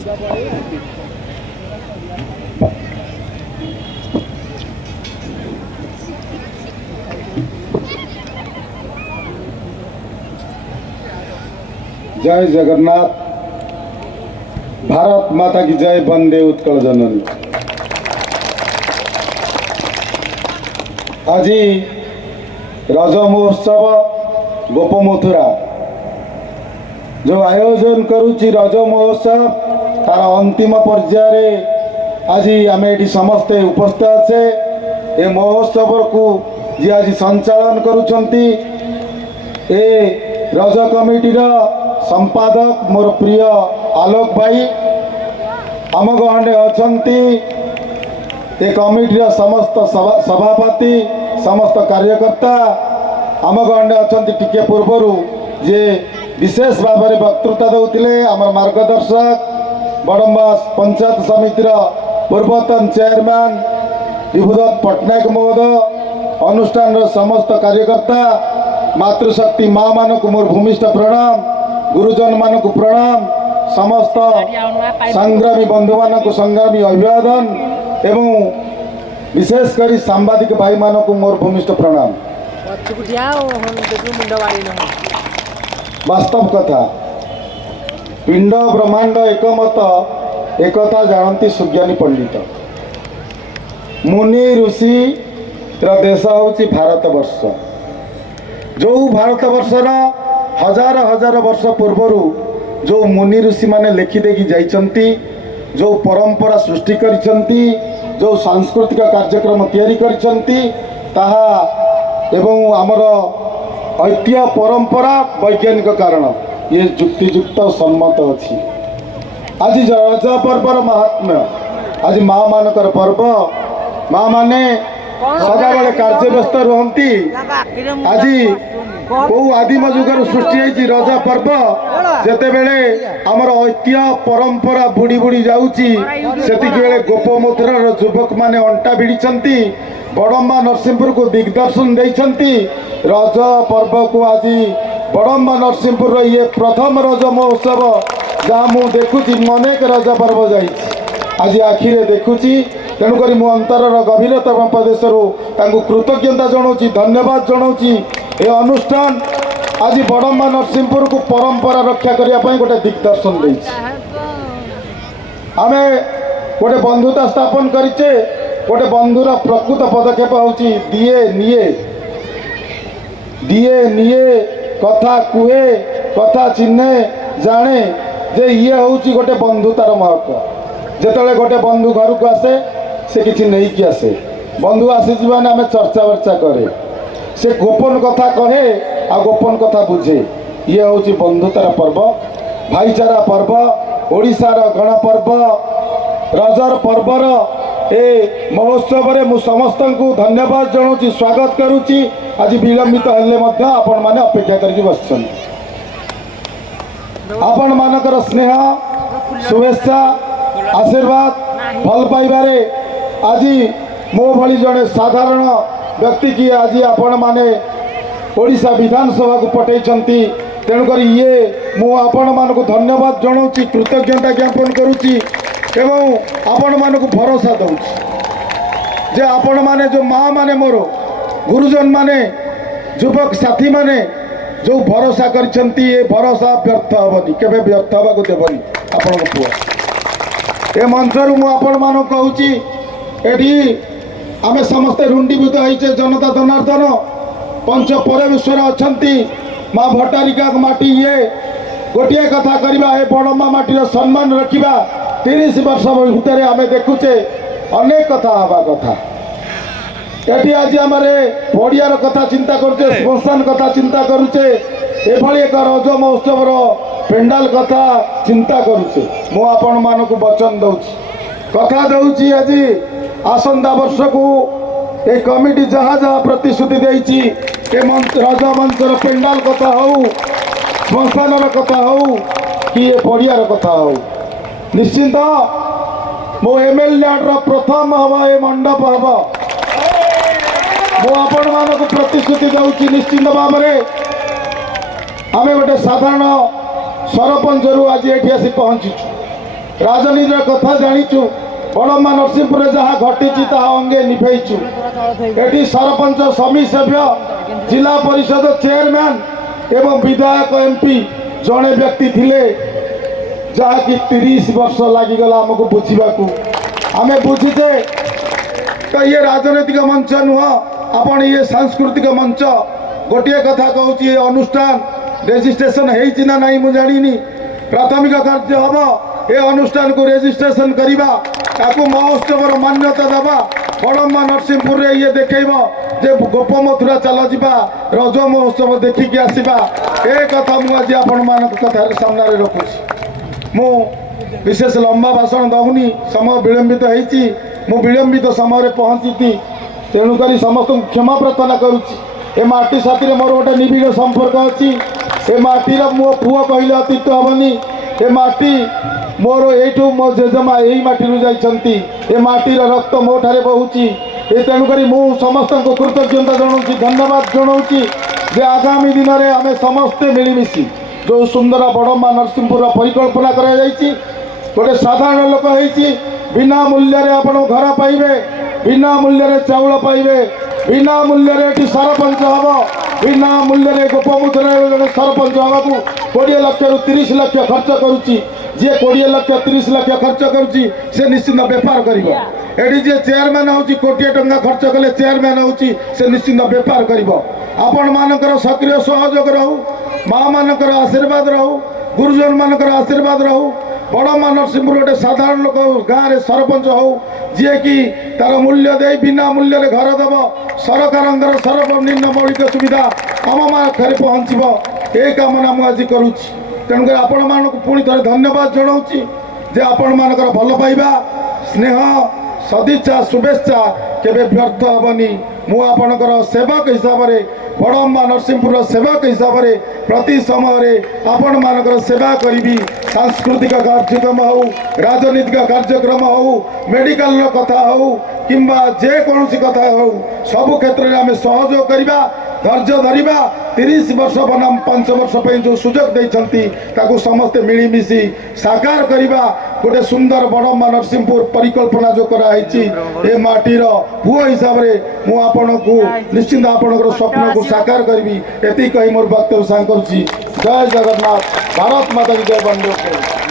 जय जगन्नाथ। भारत माता की जय। वंदे उत्कल जननी। आज रज महोत्सव गोप मथुरा जो आयोजन करुच्ची रज महोत्सव तार अंतिम पर्याय आज आम ये समस्ते उपस्थित अच्छे। ये महोत्सव को जी आज संचालन करुछंती ए रज कमिटीर संपादक मोर प्रिय आलोक भाई आम गहणे अछंती। ए कमिटीर समस्त सभापति समस्त कार्यकर्ता आम गहणे अछंती। टिके पूर्वर जे विशेष भाव में वक्तृता देउथिले आम मार्गदर्शक बड़म्बा पंचायत समितिर पूर्वतन चेयरमैन विभुदत्त पट्टनायक महोदय अनुष्ठान समस्त कार्यकर्ता मातृशक्ति माँ मानक मोर भूमिष्ठ प्रणाम गुरुजन मानक प्रणाम समस्त संग्रामी बंधु मानक संग्रामी अभिवादन एवं विशेषकर सांबादिक भाई मानक मोर भूमिष्ठ प्रणाम। वास्तव कथा पिंड ब्रह्मांड एकमत एकता जानती सुज्ञानी पंडित मुनि ऋषि देश हूँ भारत वर्ष। जो भारत वर्षर हजार हजार वर्ष पूर्वर जो मुनि ऋषि माने लिखिदेकी जाइछंती जो परंपरा सृष्टि करिछंती जो सांस्कृतिक कार्यक्रम तैयारी करिछंती ताहा एवं आमर ऐतिह्य परंपरा वैज्ञानिक कारण ये जुक्तियुक्त सम्मत अच्छी। आज रज पर्वर महात्म्य आज माँ मानकर पर्व माँ माने सदा बेले कार्य व्यस्त रुहंती। आज कौ आदिम जुगर सृष्टि होती रज पर्व जेते बेले आमर ऐतिह्य परंपरा बुड़ी बुड़ी जाउची सेतिकी बेले गोप मथुरार युवक माने अंटा भिड़िछंती बड़म्बा नरसिंहपुर को दिग्दर्शन देइछंती। रज पर्व को आज बड़म्बा नरसिंहपुर ये प्रथम रज महोत्सव जहाँ मु देखुची अनेक रज पर्व जाइछि आज आखिरे देखुची। तेणुक मु अंतरर गभीरतम प्रदेश कृतज्ञता जनाऊँगी धन्यवाद जनाऊँगी। ये अनुष्ठान आज बड़म्बा नरसिंहपुर को परंपरा रक्षा करने गोटे दिग्दर्शन देछि। आमे गोटे बंधुता स्थापन करिचे गोटे बंधुर प्रकृत पदक्षेप होची दिए निए कथा कुहे कथा चिन्हे जाने जे ये होची गोटे बंधुतार महत्व। जेतले गोटे बंधु घर को आसे से किसी नहीं कि आसे बंधु आसी माने आमे चर्चा वर्चा करे से गोपन कथा कहे आ गोपन कथा बुझे। ये होची बंधुतार पर्व भाईचारा पर्व ओडिशार गण पर्व रजर पर्वर ए महोत्सव रे मु समस्त को धन्यवाद जनाऊँगी स्वागत करुच्ची। आज विलंबित हेले मध्य आपण माने अपेक्षा करके बसछन आपण मानकर स्नेह शुभेच्छा आशीर्वाद भल पाइबारे आज मो भली जड़े साधारण व्यक्ति की आज आपण माने ओडिशा विधानसभा को पठेइछंती। तेणुक ये मु आपण मान को धन्यवाद जनाऊँगी कृतज्ञता ज्ञापन करुच्ची एवं आपण मान को भरोसा दूँ जे आपण माने जो माँ माने मोर गुरुजन माने युवक साथी माने जो भरोसा करिछंती ये भरोसा व्यर्थ हेबनी केबे व्यर्थ हवा को देबनी। आपण पुआ ए मंचरू मु आपण मान कहूची एठी आमे समस्त रुंडीभूत होइछे जनता जनार्दन पंच परमेश्वर अछंती माँ भट्टारिका माटी ये गोटे कथा करवा ए बड़म्बा माटीर सम्मान रखिबा 30 वर्ष भितर आमे देखुचे अनेक कथा हवा कथा एटी आज आमरे पड़ियार कथा चिंता करुचे श्मशान कथा चिंता करुचे एभली एक रज महोत्सव पेंडाल कथा चिंता करुचे। मु आपण मानक वचन दउची कथा दउची आज आसंता वर्ष को ए कमिटी जहाँ जहाँ प्रतिश्रुति देइची ए रज मंचर पेंडाल कथा हो श्मशान कथा हो कि ए पड़ियार कथा हो निश्चिंत मो एमएलए प्रथम हम ए मंडप हम मु आपण मानक प्रतिश्रुति दउची निश्चिंत भाव में आमे गोटे साधारण सरपंच आज ये आसी पहुँचीचु राजनीतिर कथा जाचु बड़म्मा नरसिंहपुर जहाँ घटी अंगे निभेचु एटी सरपंच समिति सभ्य जिला परिषद चेयरमैन एवं विधायक एमपी जड़े व्यक्ति थिले जहाँकि 30 वर्ष लगिगला आमको बुझा आम बुझीचे तो ये राजनैतिक मंच नुह आपण ये सांस्कृतिक मंच गोटे कथा कहूँ ये अनुष्ठान रेजिस्ट्रेशन होती ना नहीं मुझे जानी प्राथमिक कार्य हम ये अनुष्ठान को रेजिस्ट्रेशन करवा ताकू महोत्सव मान्यता दबा बड़म्मा नरसिंहपुर रे ये देखब जे गोप मथुरा चल जा रज महोत्सव देखिकी आसवा ए कथा मुझे आपण मान कथा सामने रखुची मु विशेष लंबा भाषण दौनी समय विलंबित होती मु विलंबित समय पहुँची तेणुक समस्त क्षमा प्रार्थना करुच्ची ए माटी साथी मोर गोटे निबिड़ संपर्क अच्छी ए माटीर मो पुओ कहले अतीत हेनी ए माटी मोर यू मो जेजेमा यही माटी जाइछंती ए माटीर रक्त मो ठारे बहुची ए तेणुक मु समस्त को कृतज्ञता जनाऊँ धन्यवाद जनाऊँ जे आगामी दिन में आम समस्ते मिलमिशि जो सुंदर बड़म्मा नरसिंहपुर परिकल्पना कराई गोटे साधारण लोक होती बिना मूल्य आपण घर पाइबे बिना मूल्य चाउल पाइबे बिना मूल्य सरपंच हम बिना मूल्य गोपमुद्रा जड़े सरपंच हवा को 20 लाख रु 30 लाख खर्च करुच्ची जी 20 लाख 30 लाख खर्च करुच्ची से निश्चिंत बेपार कर जी चेयरमैन हूँ कोटिए टंका खर्च कले चेयरमैन हूँ से निश्चिंत बेपार आपण मानकर सक्रिय सहयोग रहू माँ मानकर आशीर्वाद रहू गुरुजन मानकर आशीर्वाद रहू बड़म्मा नरसिंहपुर गोटे साधारण लोक गाँव में सरपंच हो जी कि तार मूल्य दे बिना मूल्य घर दब सरकार सर्वनिम्न मौलिक सुविधा आम पाखे पहुँचब ये कामना मुझे करुच्ची तेणुकर आपण मानक पुणी थे धन्यवाद जनाऊँ जे आपण मानकर भल पाइबा स्नेह सदिच्छा शुभेच्छा केबे व्यर्थ हेनी मु आपणकर सेवक हिसाब से बड़म्मा नरसिंहपुर सेवक हिसाब से प्रति समय आपण मानकर सेवा करी सांस्कृतिक कार्यक्रम हो राजनीतिक कार्यक्रम हो मेडिकल कथा हो किंबा जेकोसी कथा हो सबु क्षेत्र में आम सहयोग करवा धैर्य धरवा 30 वर्ष बनाम 5 वर्ष पर जो सुजोग देते ताकू समस्ते मिलमिशि साकार करवा गोटे सुंदर बड़म्मा नरसिंहपुर परिकल्पना जो कराई ए माटीर पुओ हिसाब से मुझे निश्चिंत आपणकर स्वप्न को साकार करी एति कही मोर वक्तव्य सांग करुच्ची जय जगन्नाथ भारत माता की जय बंदे।